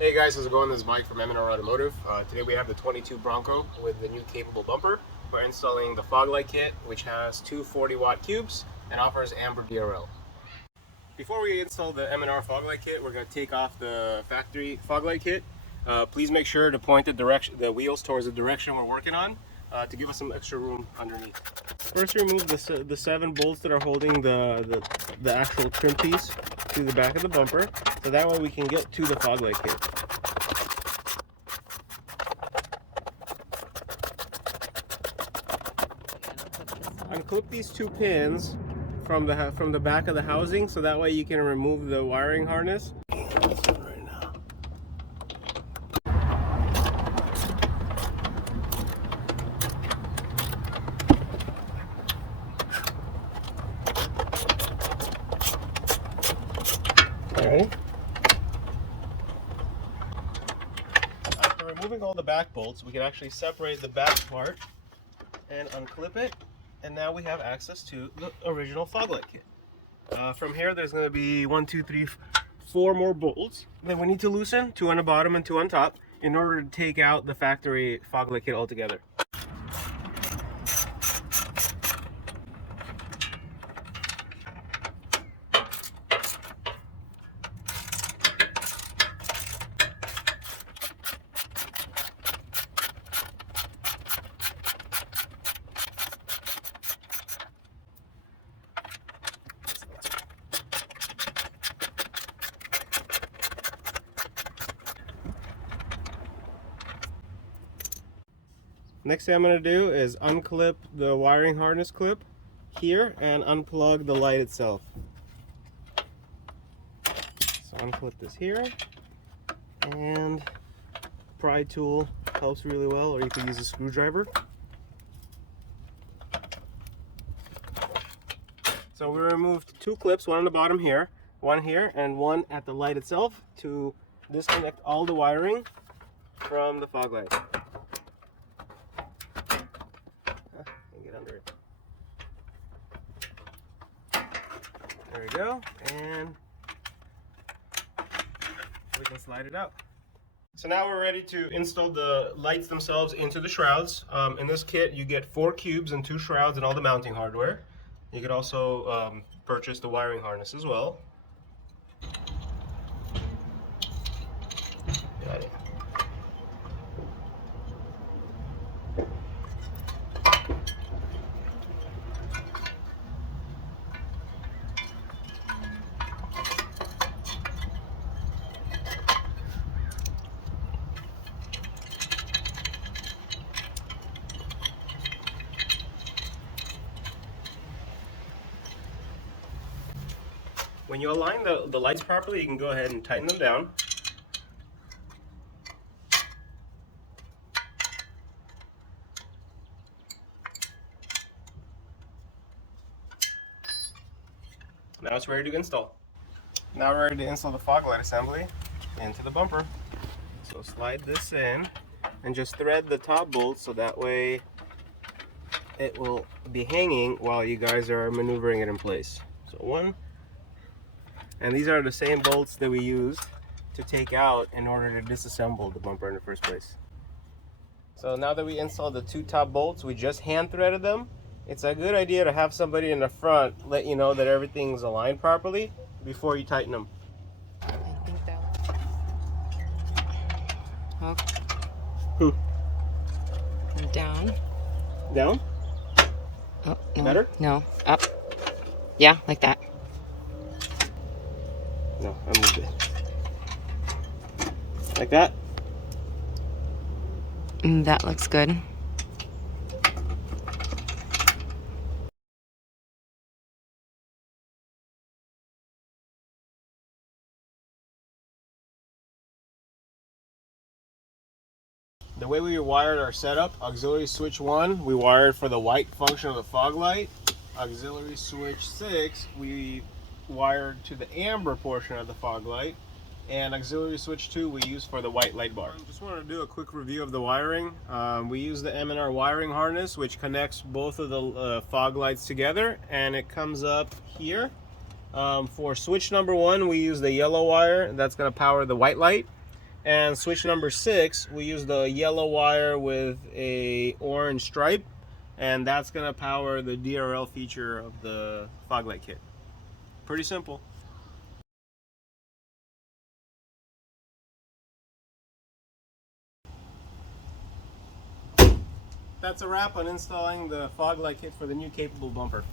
Hey guys, how's it going? This is Mike from M&R Automotive. Today we have the 22 Bronco with the new capable bumper. We're installing the fog light kit, which has two 40-watt cubes and offers amber DRL. Before we install the M&R fog light kit, we're going to take off the factory fog light kit. Please make sure to point the wheels towards the direction we're working on to give us some extra room underneath. First, remove the 7 bolts that are holding the actual trim piece to the back of the bumper, so that way we can get to the fog light kit. Unclip these 2 pins from the back of the housing, so that way you can remove the wiring harness. Right now. Alright. After removing all the back bolts, we can actually separate the back part and unclip it, and now we have access to the original fog light kit. From here, there's going to be 1, 2, 3, 4 more bolts that we need to loosen, 2 on the bottom and 2 on top, in order to take out the factory fog light kit altogether. Next thing I'm going to do is unclip the wiring harness clip here and unplug the light itself. So unclip this here, and pry tool helps really well, or you could use a screwdriver. So we removed 2 clips, one on the bottom here, one here, and one at the light itself to disconnect all the wiring from the fog light. Get under it. There we go, and we can slide it out. So now we're ready to install the lights themselves into the shrouds. In this kit, you get 4 cubes and 2 shrouds and all the mounting hardware. You could also purchase the wiring harness as well. Got it. When you align the lights properly, you can go ahead and tighten them down. Now it's ready to install. Now we're ready to install the fog light assembly into the bumper. So slide this in and just thread the top bolt so that way it will be hanging while you guys are maneuvering it in place. So 1. And these are the same bolts that we used to take out in order to disassemble the bumper in the first place. So now that we installed the 2 top bolts, we just hand threaded them. It's a good idea to have somebody in the front let you know that everything's aligned properly before you tighten them. I think that was... Oh. And down. Down? Oh, no. Better? No. Up. Yeah, like that. No, I moved it. Like that? That looks good. The way we wired our setup, auxiliary switch 1, we wired for the white function of the fog light. Auxiliary switch 6, we wired to the amber portion of the fog light. And auxiliary switch 2 we use for the white light bar. Just wanted to do a quick review of the wiring. We use the M&R wiring harness, which connects both of the fog lights together, and it comes up here. For switch number 1, we use the yellow wire that's going to power the white light. And switch number 6, we use the yellow wire with a orange stripe, and that's gonna power the DRL feature of the fog light kit. Pretty simple. That's a wrap on installing the fog light kit for the new capable bumper.